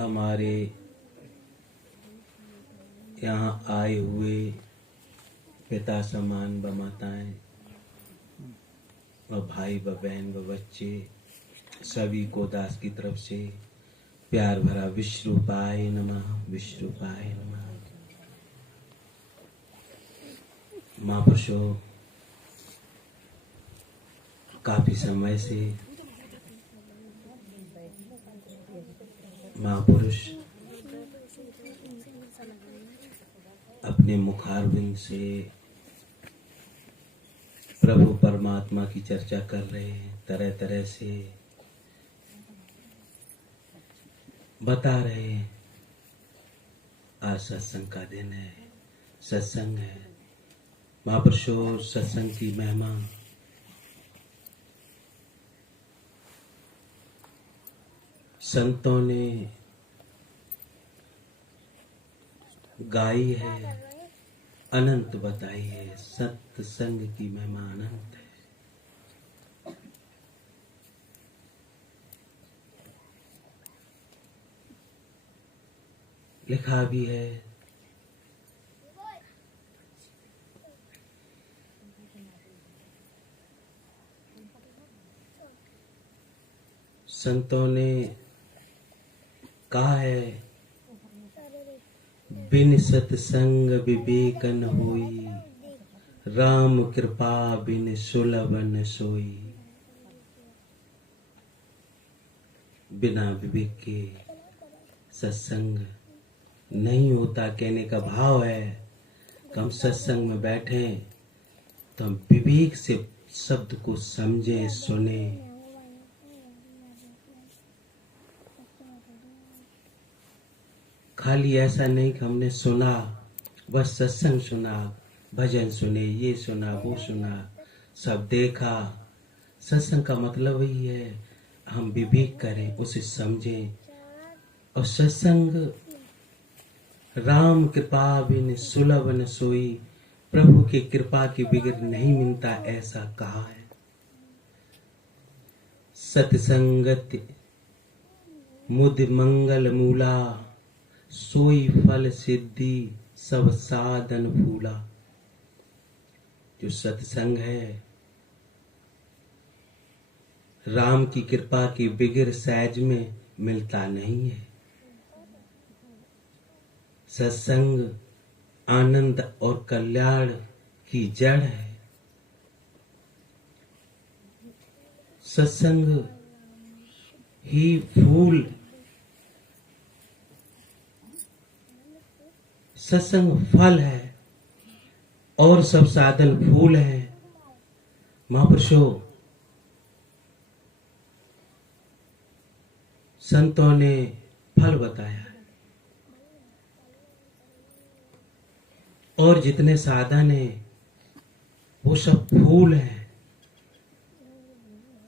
हमारे यहाँ आए हुए पिता समान व माताएं और भाई व बहन व बच्चे सभी को दास की तरफ से प्यार भरा विश्वरूपाय नमः, विश्वरूपाय नमः। महापुरुषों, काफी समय से महापुरुष अपने मुखारविंद से प्रभु परमात्मा की चर्चा कर रहे हैं, तरह तरह से बता रहे हैं। आज सत्संग का दिन है, सत्संग है। महापुरुषों, सत्संग की महिमा संतों ने गाई है, अनंत बताई है। सत्संग की महिमा अनंत है। लिखा भी है, संतों ने कहा है, बिन सत्संग विवेक न होई, राम कृपा बिन सुलभ न सोई। बिना विवेक के सत्संग नहीं होता। कहने का भाव है कि हम सत्संग में बैठे तो हम विवेक से शब्द को समझें, सुने। खाली ऐसा नहीं कि हमने सुना, बस सत्संग सुना, भजन सुने, ये सुना, वो सुना, सब देखा। सत्संग का मतलब वही है, हम विवेक करें, उसे समझें। और सत्संग राम कृपा बिन सुलभ न सोई, प्रभु की कृपा के बगैर नहीं मिलता, ऐसा कहा है। सत्संगत मुद मंगल मूला, सोई फल सिद्धि सब साधन फूला। जो सत्संग है, राम की कृपा के बगैर सहज में मिलता नहीं है। सत्संग आनंद और कल्याण की जड़ है। सत्संग ही फूल, सत्संग फल है और सब साधन फूल है। महापुरुषों, संतों ने फल बताया है और जितने साधन है वो सब फूल है।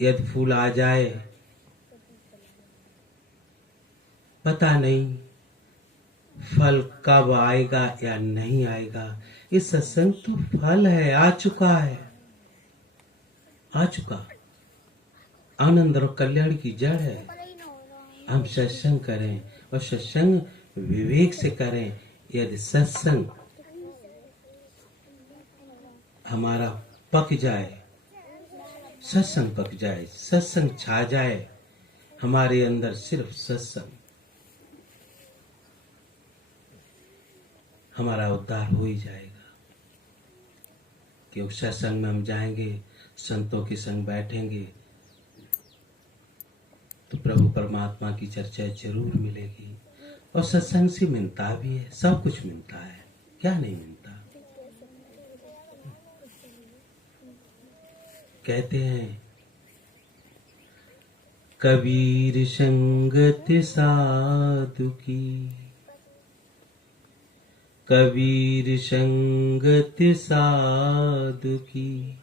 यदि फूल आ जाए, पता नहीं फल कब आएगा या नहीं आएगा। ये सत्संग तो फल है, आ चुका है, आ चुका। आनंद और कल्याण की जड़ है। हम सत्संग करें और सत्संग विवेक से करें। यदि सत्संग हमारा पक जाए, सत्संग पक जाए, सत्संग छा जाए हमारे अंदर, सिर्फ सत्संग, हमारा उद्धार हो ही जाएगा। क्योंकि सत्संग में हम जाएंगे, संतों के संग बैठेंगे तो प्रभु परमात्मा की चर्चा जरूर मिलेगी। और सत्संग से मिलता भी है, सब कुछ मिलता है, क्या नहीं मिलता। कहते हैं, कबीर संगत साधु की, कबीर संगत साधु की,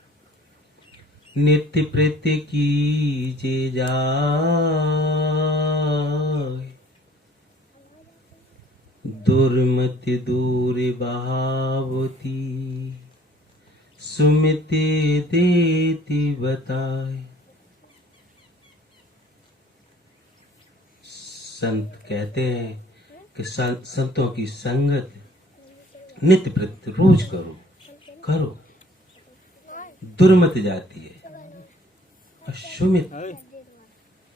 नित्य प्रति कीजे जाय। दुर्मति दूर बहावती, सुमिति देती बताए। संत कहते हैं कि संतों की संगत नित्य प्रति रोज करो, दुर्मत जाती है और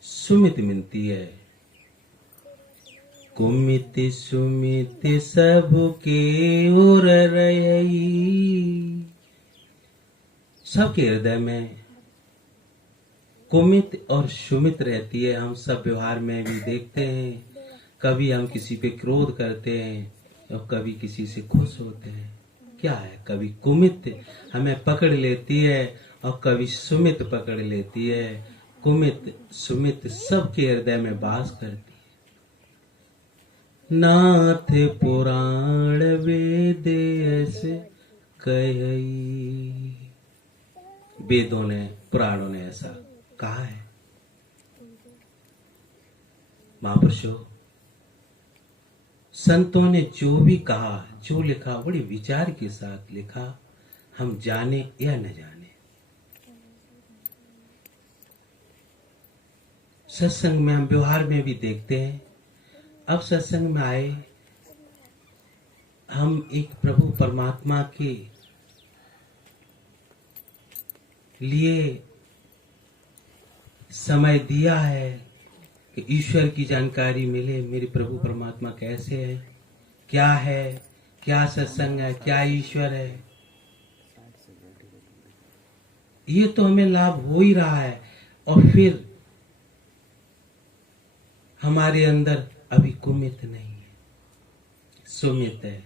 सुमित मिलती है। कुमित सुमित सबके ओर रही, सबके हृदय में कुमित और सुमित रहती है। हम सब व्यवहार में भी देखते हैं, कभी हम किसी पे क्रोध करते हैं और कभी किसी से खुश होते हैं। क्या है, कभी कुमित हमें पकड़ लेती है और कभी सुमित पकड़ लेती है। कुमित सुमित सबके हृदय में वास करती है। नाथ पुराण वेद ऐसे कही, वेदों ने पुराणों ने ऐसा कहा है। महापुरुषों संतों ने जो भी कहा, जो लिखा, बड़े विचार के साथ लिखा, हम जाने या न जाने। सत्संग में हम व्यवहार में भी देखते हैं। अब सत्संग में आए, हम एक प्रभु परमात्मा के लिए समय दिया है कि ईश्वर की जानकारी मिले। मेरे प्रभु परमात्मा कैसे है, क्या सत्संग है, क्या ईश्वर है, ये तो हमें लाभ हो ही रहा है। और फिर हमारे अंदर अभी कुमित नहीं है, सुमित है।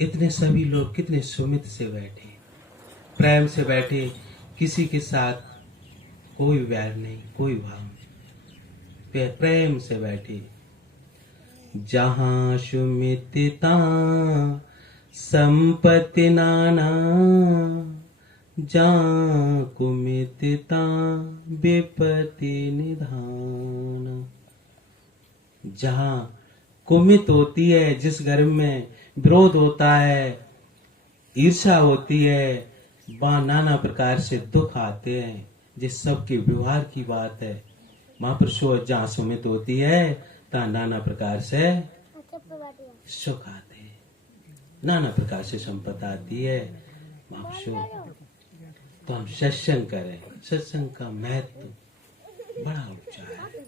इतने सभी लोग कितने सुमित से बैठे, प्रेम से बैठे, किसी के साथ कोई वैर नहीं, कोई भाव नहीं, प्रेम से बैठे। जहां सुमितता संपत्ति नाना, जहां कुमितता विपत्ति निधान। जहां कुमित होती है, जिस घर में विरोध होता है, ईर्ष्या होती है, वहां नाना प्रकार से दुख आते हैं। जिस सबके व्यवहार की बात है, महापुरुषों जहां सुमित होती है, तहां नाना प्रकार से सुख आते हैं, नाना प्रकार से संपदा आती है। महापुरुषों तो हम सत्संग करें। सत्संग का महत्व बड़ा ऊंचा है।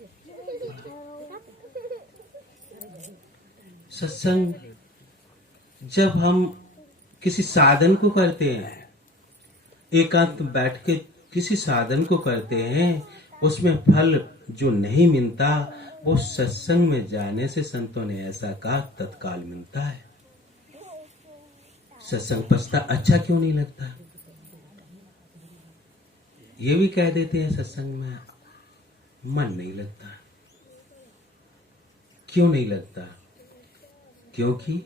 सत्संग जब हम किसी साधन को करते हैं, एकांत बैठ के किसी साधन को करते हैं, उसमें फल जो नहीं मिलता, वो सत्संग में जाने से संतों ने ऐसा कहा तत्काल मिलता है। सत्संग पछता अच्छा क्यों नहीं लगता? ये भी कह देते हैं सत्संग में मन नहीं लगता। क्यों नहीं लगता? क्योंकि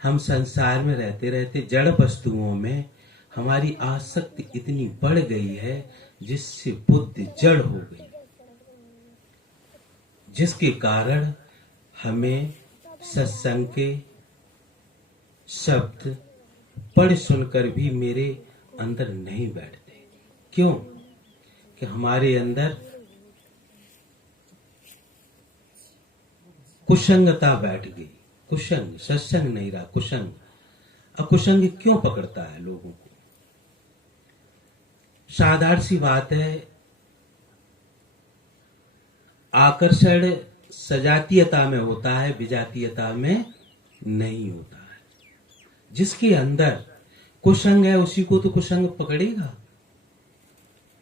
हम संसार में रहते रहते जड़ वस्तुओं में हमारी आसक्ति इतनी बढ़ गई है, जिससे बुद्धि जड़ हो गई, जिसके कारण हमें सत्संग के शब्द पढ़ सुनकर भी मेरे अंदर नहीं बैठते। क्यों? कि हमारे अंदर कुसंगता बैठ गई। कुसंग, सत्संग नहीं रहा, कुसंग। अब कुसंग क्यों पकड़ता है लोगों को? साधारण सी बात है, आकर्षण सजातीयता में होता है, विजातीयता में नहीं होता है। जिसके अंदर कुसंग है उसी को तो कुसंग पकड़ेगा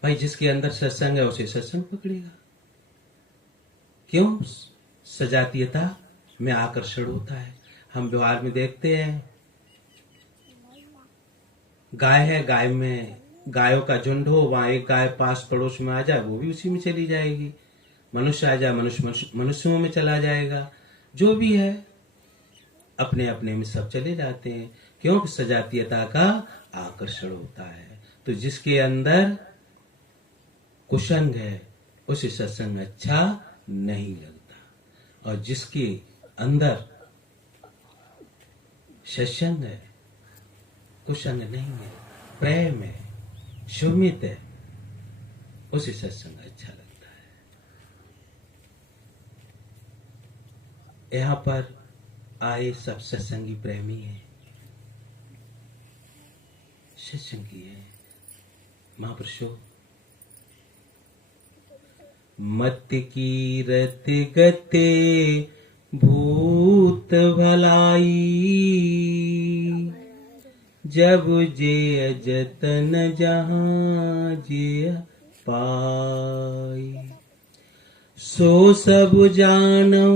भाई, जिसके अंदर सत्संग है उसे सत्संग पकड़ेगा। क्यों? सजातीयता में आकर्षण होता है। हम व्यवहार में देखते हैं, गाय है, गाय में गायों का झुंड हो, वहां एक गाय पास पड़ोस में आ जाए, वो भी उसी में चली जाएगी। मनुष्य आ जाए, मनुष्यों में चला जाएगा। जो भी है अपने अपने में सब चले जाते हैं। क्योंकि सजातीयता का आकर्षण होता है। तो जिसके अंदर कुसंग है उसे सत्संग अच्छा नहीं लगता, और जिसके अंदर सत्संग है, कुसंग नहीं है, प्रेम है, सुमित है, उसे सत्संग अच्छा लगता है। यहाँ पर आए सब सत्संगी प्रेमी हैं, सत्संगी है। महापुरुषों, मत कीरत गते भूत भलाई, जब जे जतन जहाँ जे पाई। सो सब जानो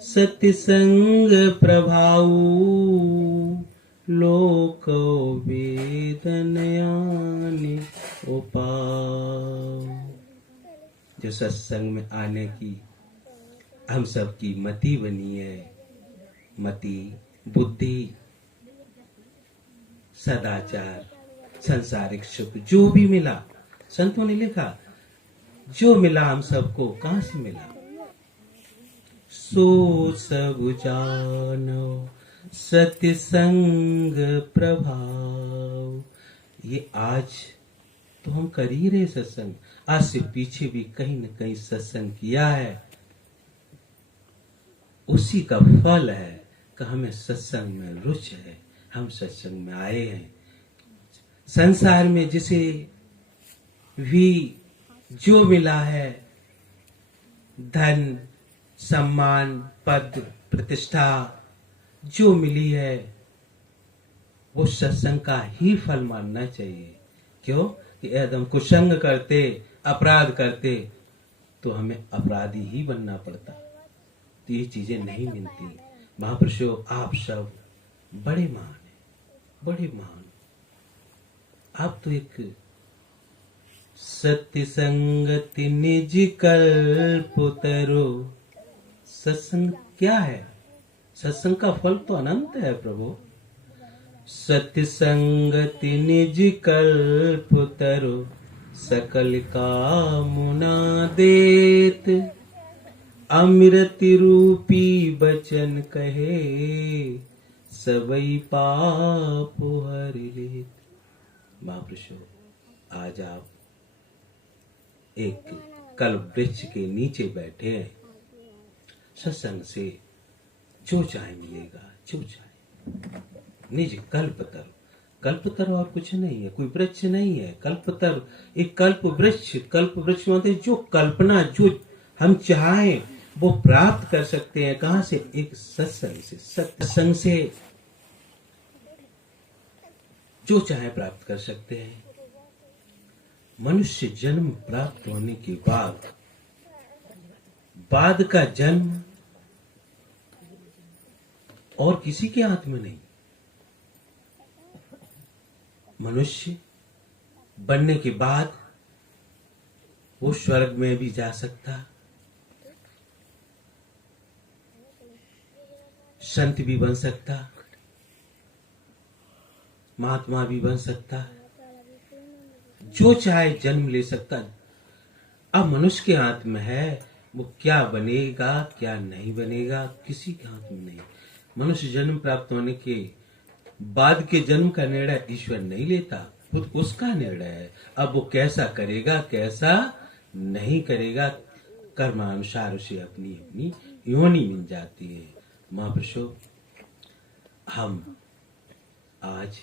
सत्संग प्रभाऊ, लोक वेदन आने उपाय। जो सत्संग में आने की हम सब की मति बनी है, मति, बुद्धि, सदाचार, संसारिक सुख जो भी मिला, संतों ने लिखा जो मिला हम सबको, कहां से मिला? सो सब जानो सत्संग प्रभाव। ये आज तो हम कर ही रहे सत्संग, आज से पीछे भी कहीं न कहीं सत्संग किया है, उसी का फल है कि हमें सत्संग में रुचि है, हम सत्संग में आए हैं। संसार में जिसे भी जो मिला है, धन, सम्मान, पद, प्रतिष्ठा जो मिली है, वो सत्संग का ही फल मानना चाहिए। क्यों? कि यदि हम कुसंग करते, अपराध करते, तो हमें अपराधी ही बनना पड़ता, तो ये चीजें नहीं मिलती। महापुरुषों, आप सब बड़े महान हैं, बड़े महान। आप तो एक सत्य संगति निज कल्प उतरो। सत्संग क्या है? सत्संग का फल तो अनंत है प्रभु। सत्य संगति निज कल्प उतरो, सकल कामना देत, अमृत रूपी बचन कहे, सबई पाप हर लेत। महापुरुषों, आज आप एक कल्प वृक्ष के नीचे बैठे हैं, सत्संग से जो चाहे मिलेगा, जो चाहे। निज कल्पतरु, कल्पतरु और कुछ नहीं है, कोई वृक्ष नहीं है। कल्पतरु एक कल्प वृक्ष, कल्प वृक्ष मतलब जो कल्पना, जो हम चाहें वो प्राप्त कर सकते हैं। कहां से? एक सत्संग से। सत्संग से जो चाहे प्राप्त कर सकते हैं। मनुष्य जन्म प्राप्त होने के बाद का जन्म और किसी के हाथ में नहीं। मनुष्य बनने के बाद वो स्वर्ग में भी जा सकता, संत भी बन सकता, महात्मा भी बन सकता, जो चाहे जन्म ले सकता। अब मनुष्य के हाथ में है, वो क्या बनेगा क्या नहीं बनेगा किसी के हाथ में नहीं। मनुष्य जन्म प्राप्त होने के बाद के जन्म का निर्णय ईश्वर नहीं लेता, खुद उसका निर्णय है। अब वो कैसा करेगा कैसा नहीं करेगा, कर्मानुसार उसे अपनी अपनी योनि मिल जाती है। महापुरुषों, हम आज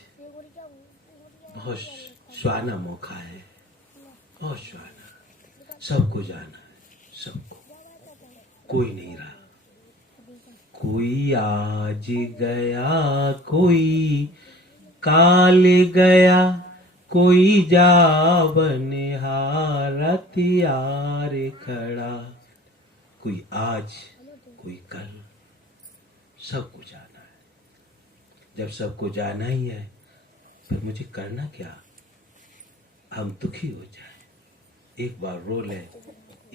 बहुत सुहाना मौका है, बहुत सुहाना, सबको जाना है, सबको, कोई नहीं रहा। कोई आज गया, कोई काल गया, कोई जावन हारा तैयार खड़ा। कोई आज, कोई कल, सबको जाना है। जब सबको जाना ही है, फिर मुझे करना क्या? हम दुखी हो जाए, एक बार रो ले,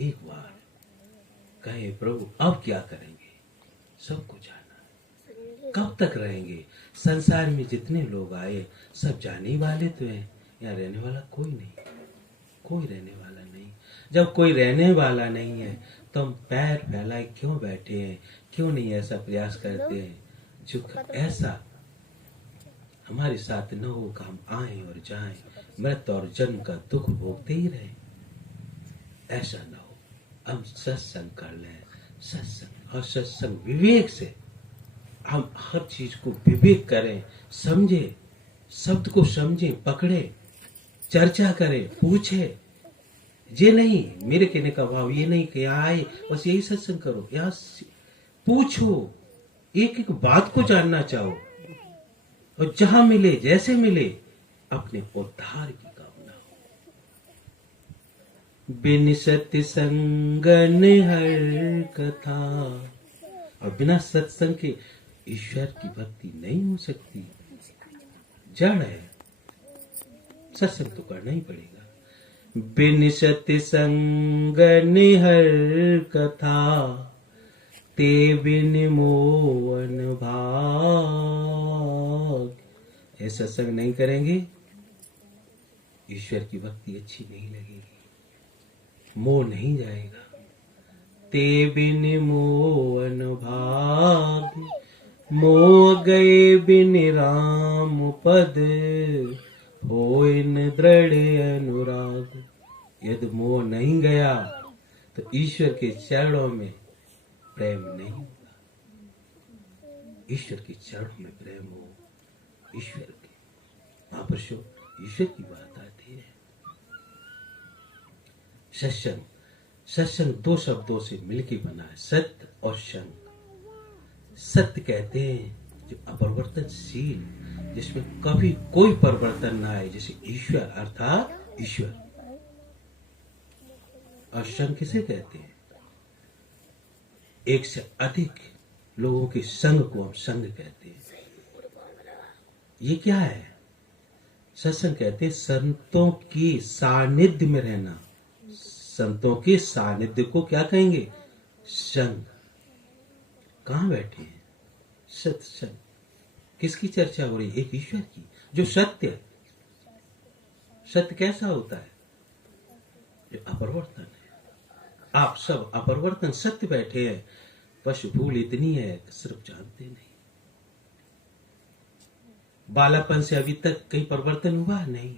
एक बार कहे प्रभु अब क्या करेंगे। सबको जाना है। कब तक रहेंगे? संसार में जितने लोग आए सब जाने वाले तो हैं, यहाँ रहने वाला कोई नहीं, कोई रहने वाला नहीं। जब कोई रहने वाला नहीं है तो हम पैर फैलाए क्यों बैठे हैं? क्यों नहीं ऐसा प्रयास करते हैं जो ऐसा हमारे साथ न हो कि हम आए और जाएं, मृत्यु और जन्म का दुख भोगते ही रहे। ऐसा न हो, हम सत्संग कर लें, सत्संग और सत्संग विवेक से, हम हर चीज को विवेक करें, समझे, शब्द को समझें, पकड़े, चर्चा करें, पूछे। ये नहीं, मेरे कहने का भाव ये नहीं कि यहाँ आए बस यही सत्संग करो, यहाँ पूछो, एक एक बात को जानना चाहो, और जहां मिले, जैसे मिले, अपने उद्धार की कामना हो। बिन सत्संग हर कथा, और बिना सत्संग के ईश्वर की भक्ति नहीं हो सकती। जड़ है, सत्संग तो करना ही पड़ेगा। बिन सत्संग हर कथा, ते बिन मोहन भाग। ये सत्संग नहीं करेंगे, ईश्वर की भक्ति अच्छी नहीं लगेगी, मोह नहीं जाएगा। ते बिन मोहन भाग, मोह गए बिन राम पद, होय न दृढ़ अनुराग। यदि मोह नहीं गया तो ईश्वर के चरणों में प्रेम नहीं होगा। ईश्वर के चरणों में प्रेम हो, ईश्वर के महापुरुषों, ईश्वर की बात आती है। सत्संग, सत्संग दो शब्दों से मिलके बना है, सत्य और संग। सत्य कहते हैं जो अपरिवर्तनशील, जिसमें कभी कोई परिवर्तन ना आए, जैसे ईश्वर अर्थात ईश्वर। और संग किसे कहते हैं? एक से अधिक लोगों के संग को हम संग कहते हैं। ये क्या है? सत्संग कहते हैं संतों की सानिध्य में रहना। संतों के सानिध्य को क्या कहेंगे? संग। कहां बैठे हैं? सत्संग। किसकी चर्चा हो रही है? एक ईश्वर की, जो सत्य है। सत्य कैसा होता है? जो अपरिवर्तन है। आप सब अपरिवर्तन सत्य बैठे हैं, बस भूल इतनी है कि सिर्फ जानते नहीं। बालापन से अभी तक कहीं परिवर्तन हुआ नहीं,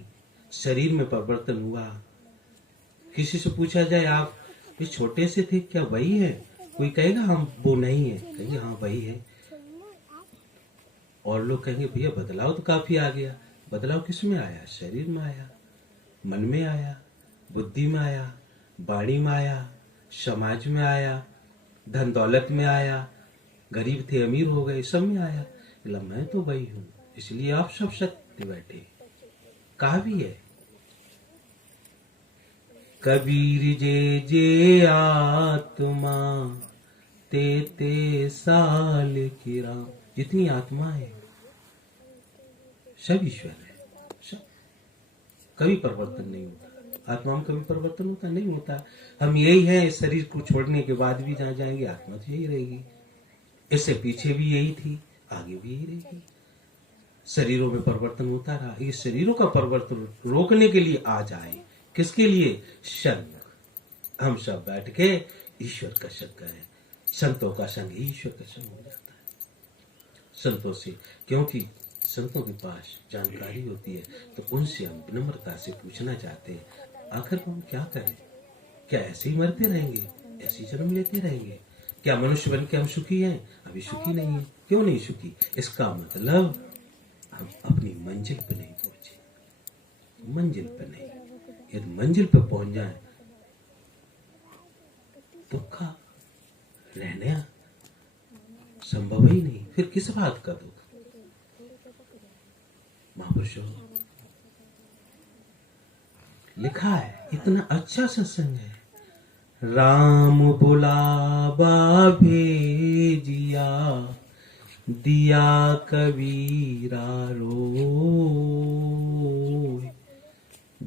शरीर में परिवर्तन हुआ। किसी से पूछा जाए आप ये छोटे से थे क्या वही है? कोई कहेगा हम वो नहीं है, कहेंगे हाँ वही है। और लोग कहेंगे भैया बदलाव तो काफी आ गया। बदलाव किस में आया? शरीर में आया, मन में आया, बुद्धि में आया, वाणी में आया, समाज में आया, धन दौलत में आया, गरीब थे अमीर हो गए, सब में आया। मैं तो वही हूं, इसलिए आप सब सत्य बैठे। कहा भी है कबीर जे जे आत्मा ते ते साल की राम। जितनी आत्मा है सब ईश्वर है, सब। कभी परिवर्तन नहीं होता। आत्मा में कभी परिवर्तन होता नहीं होता। हम यही हैं, इस शरीर को छोड़ने के बाद भी जहां जाएंगे आत्मा तो यही रहेगी। इससे पीछे भी यही थी, आगे भी यही रहेगी। शरीरों में परिवर्तन होता रहा। ये शरीरों का परिवर्तन रोकने के लिए आ जाए। किसके लिए? संग। हम सब बैठ के ईश्वर का संग करें। संतों का संग ईश्वर का संग हो जाता है। संतों से, क्योंकि संतों के पास जानकारी होती है, तो उनसे हम विनम्रता से पूछना चाहते हैं आखिर हम क्या करें? क्या ऐसे ही मरते रहेंगे? ऐसे ही जन्म लेते रहेंगे? क्या मनुष्य बन के हम सुखी हैं? अभी सुखी नहीं है। क्यों नहीं सुखी? इसका मतलब हम अपनी मंजिल पर नहीं पहुंचे। मंजिल पर नहीं। यदि मंजिल पर पहुंच जाए तो का रहना संभव ही नहीं। फिर किस बात का दुख? महापुरुषों, लिखा है, इतना अच्छा सत्संग है। राम बुलावा भेजिया, दिया कबीरा रोय।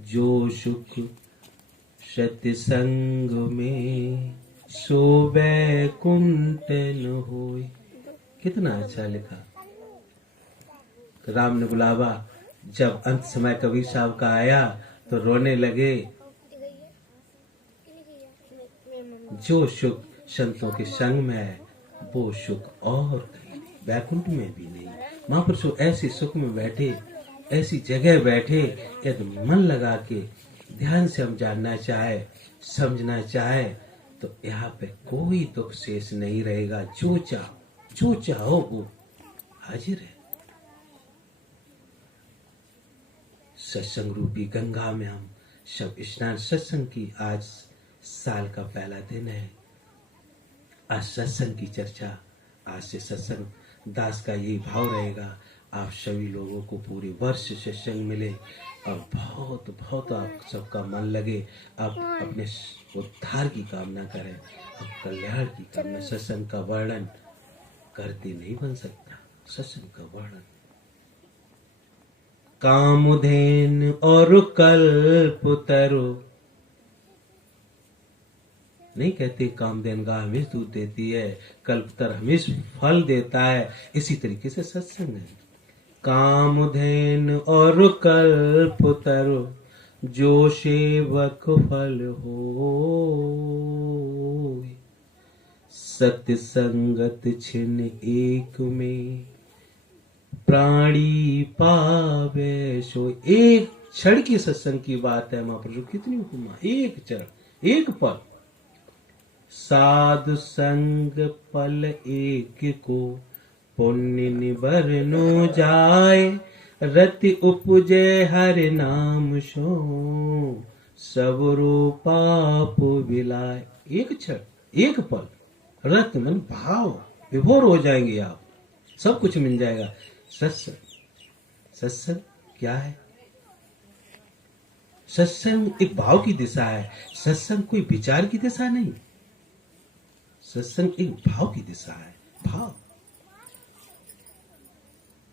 जो सुख सत्संग में, सो वैकुंठ न होय। कितना अच्छा लिखा। राम ने बुलावा, जब अंत समय कबीर साहब का आया तो रोने लगे। जो सुख संतों के संग में है वो सुख और कहीं नहीं, वैकुंठ में भी नहीं। महापुरुषों ऐसे सुख में बैठे, ऐसी जगह बैठे, यदि मन लगा के ध्यान से हम जानना चाहे, समझना चाहे, तो यहाँ पे कोई दुख शेष नहीं रहेगा। जो चाहो वो हाजिर है। सत्संग रूपी गंगा में हम सब स्नान, सत्संग की आज साल का पहला दिन है। आज सत्संग की चर्चा, आज से सत्संग दास का यही भाव रहेगा, आप सभी लोगों को पूरे वर्ष सत्संग मिले और बहुत बहुत आप सबका मन लगे, आप अपने उद्धार की कामना करें और कल्याण की कामना। सत्संग का वर्णन करते नहीं बन सकता। सत्संग का वर्णन कामधेन और कल्पतरु, नहीं कहते कामधेन गाय हमें दूध देती है, कल्पतर हमें फल देता है। इसी तरीके से सत्संग है। कामधेन और कल्पतरु जो सेवक फल हो, सत्य संगत छिन एक में प्राणी पावे सो। एक क्षण की सत्संग की बात है महाप्रभु, कितनी उपमा, एक क्षण, एक पल। साधु संग पल एक को पुण्य निबरनो जाए, रति उपजे हरि नाम सो सब रो पाप विलाय। एक क्षण, एक पल, रत मन भाव विभोर हो जाएंगे आप, सब कुछ मिल जाएगा। सत्संग क्या है? सत्संग एक भाव की दिशा है। सत्संग कोई विचार की दिशा नहीं, सत्संग एक भाव की दिशा है। भाव,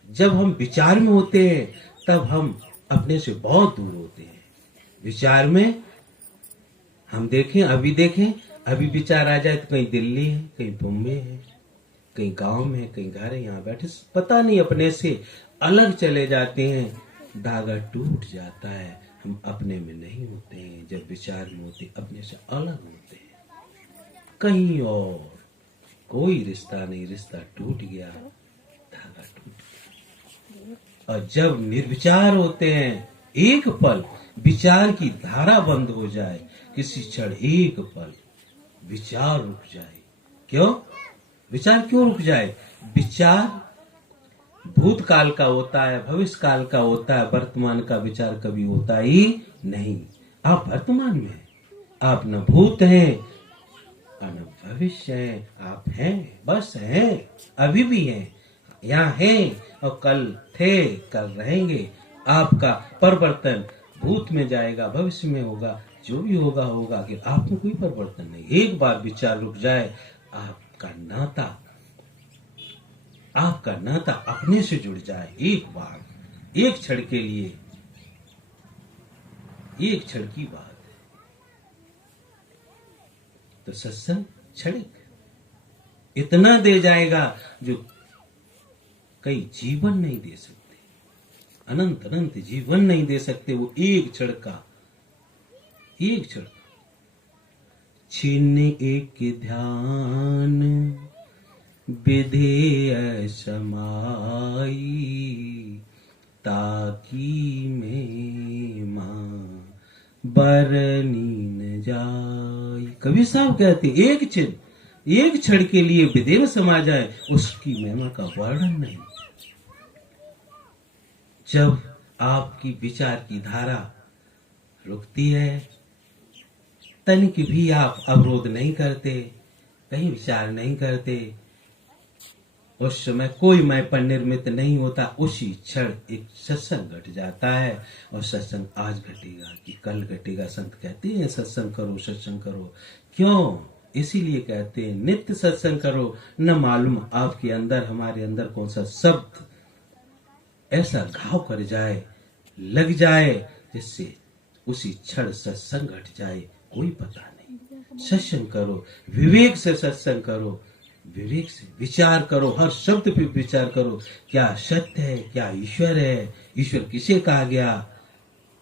जब हम विचार में होते हैं तब हम अपने से बहुत दूर होते हैं। विचार में हम देखें, अभी विचार आ जाए तो कहीं दिल्ली है, कहीं बॉम्बे है, कहीं गांव में है, कहीं घर है, यहाँ बैठे पता नहीं अपने से अलग चले जाते हैं। धागा टूट जाता है, हम अपने में नहीं होते हैं। जब विचार में होते अपने से अलग होते हैं, कहीं और, कोई रिश्ता नहीं, रिश्ता टूट गया, धागा टूट गया। और जब निर्विचार होते हैं, एक पल विचार की धारा बंद हो जाए, किसी क्षण एक पल विचार रुक जाए। क्यों विचार क्यों रुक जाए? विचार भूतकाल का होता है, भविष्य काल का होता है, वर्तमान का विचार कभी होता ही नहीं। आप वर्तमान में हैं, आप न भूत हैं और न भविष्य हैं, आप हैं, बस हैं, अभी भी हैं, यहाँ हैं और कल थे, कल रहेंगे। आपका परिवर्तन भूत में जाएगा, भविष्य में होगा, जो भी होगा होगा, कि आप में कोई परिवर्तन नहीं। एक बार विचार रुक जाए, आपका नाता अपने से जुड़ जाए, एक बार, एक क्षण के लिए, एक क्षण की बात है। तो सत्संग क्षणिक इतना दे जाएगा जो कई जीवन नहीं दे सकते, अनंत अनंत जीवन नहीं दे सकते। वो एक क्षण का, एक क्षण छीन एक ध्यान विधेय समाई, ताकि में मां बरनी न जाई। कबीर साहब कहते एक क्षण के लिए विधेय समा जाए, उसकी महिमा का वर्णन नहीं। जब आपकी विचार की धारा रुकती है, तनिक भी आप अवरोध नहीं करते, कहीं विचार नहीं करते, उस समय कोई मैं पर निर्मित नहीं होता, उसी क्षण एक सत्संग घट जाता है। और सत्संग आज घटेगा कि कल घटेगा। संत कहते हैं सत्संग करो, सत्संग करो। क्यों? इसीलिए कहते हैं नित्य सत्संग करो, न मालूम आपके अंदर, हमारे अंदर कौन सा शब्द ऐसा घाव कर जाए, लग जाए, जिससे उसी क्षण सत्संग घट जाए, कोई पता नहीं। सत्संग करो, विवेक से सत्संग करो, विवेक से विचार करो, हर शब्द पे विचार करो। क्या सत्य है, क्या ईश्वर है, ईश्वर किसे कहा गया,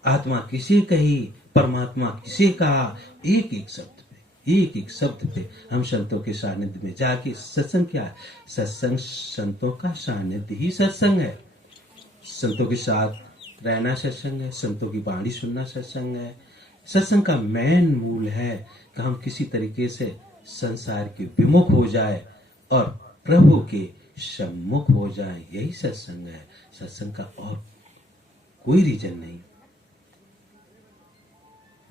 आत्मा किसे कही, परमात्मा किसे कहा। एक एक शब्द पे, एक एक शब्द पे हम संतों के सानिध्य में जाके, सत्संग क्या है? सत्संग संतों का सानिध्य ही सत्संग है। संतों के साथ रहना सत्संग है, संतों की वाणी सुनना सत्संग है, सत्संग का मेन मूल है कि हम किसी तरीके से संसार के विमुख हो जाए और प्रभु के सम्मुख हो जाए। यही सत्संग है। सत्संग का और कोई रीजन नहीं।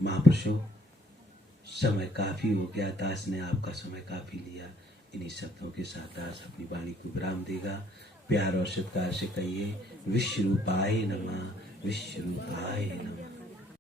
महापुरुषों, समय काफी हो गया। दास ने आपका समय काफी लिया। इन्हीं शब्दों के साथ दास अपनी वाणी को विराम देगा। प्यार और सत्कार से कहिए, विश्व रूपाय नमः, विश्व रूपाय नमः।